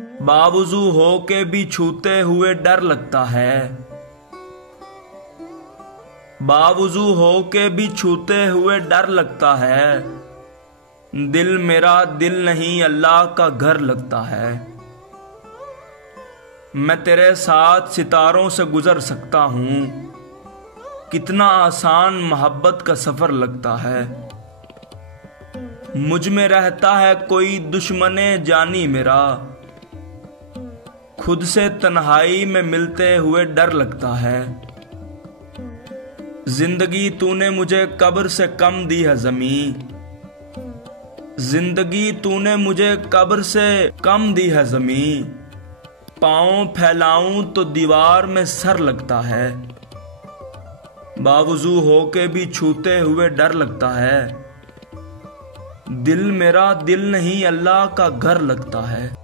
बावुजू हो के भी छूते हुए डर लगता है। बावुजू हो के भी छूते हुए डर लगता है। दिल मेरा दिल नहीं अल्लाह का घर लगता है। मैं तेरे साथ सितारों से गुजर सकता हूँ। कितना आसान मोहब्बत का सफर लगता है। मुझ में रहता है कोई दुश्मने जानी मेरा। खुद से तन्हाई में मिलते हुए डर लगता है। जिंदगी तूने मुझे कब्र से कम दी है ज़मीं। जिंदगी तूने मुझे कब्र से कम दी है ज़मीं। पाँव फैलाऊं तो दीवार में सर लगता है। बावुजू होके भी छूते हुए डर लगता है। दिल मेरा दिल नहीं अल्लाह का घर लगता है।